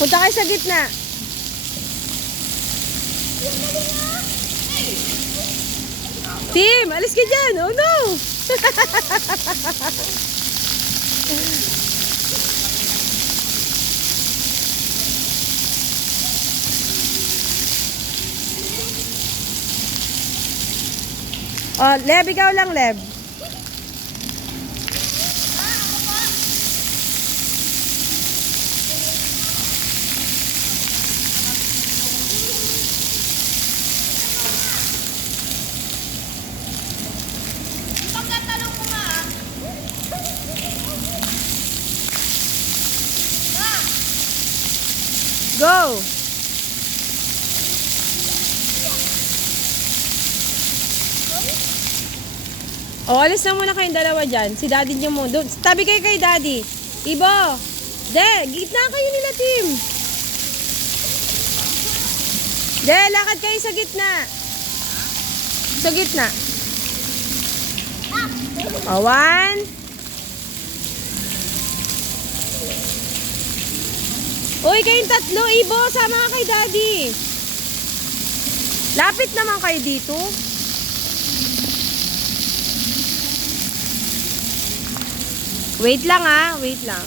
Punta kayo sa gitna. Tim, alis ka dyan. Oh no! Oh, Leb, ikaw lang, Leb. Go! O, alis na muna kayong dalawa dyan. Si daddy niyo mo. Tabi kayo kay daddy. Ibo! De, gitna kayo nila, Tim. De, lakad kayo sa gitna. Sa gitna. O, 1. Uy, kayong tatlo, Ibo, sama ka kay daddy. Lapit naman kayo dito. Wait lang ah, wait lang.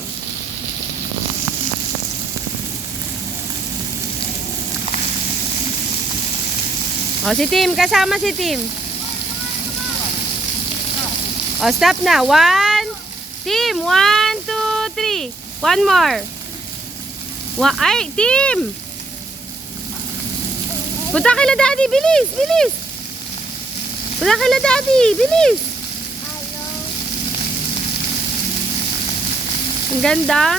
O, si Tim, kasama si Tim. O, stop na. 1, Tim, 1, 2, 3. One more. Ay, Tim! Punta kila daddy, bilis, bilis! Punta kila daddy, bilis! Ang ganda.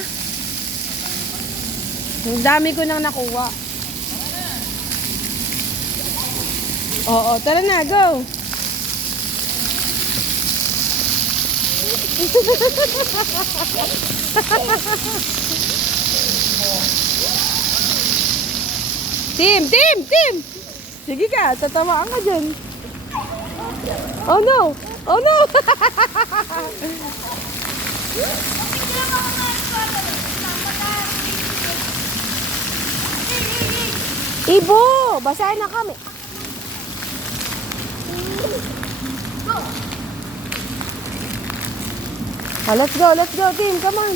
Ang dami ko nang nakuha. Oo, tara na, go! Tim! Sige ka, tatamaan ka dyan. Oh no! Oh no! Ibo! Basahin na kami. Oh, let's go, Tim, come on.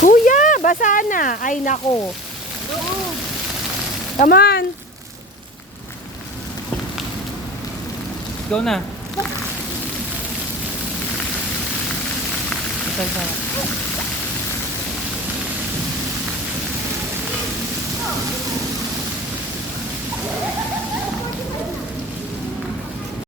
Kuya, basaan na. Ay, nako. Come on. Go na. Isa.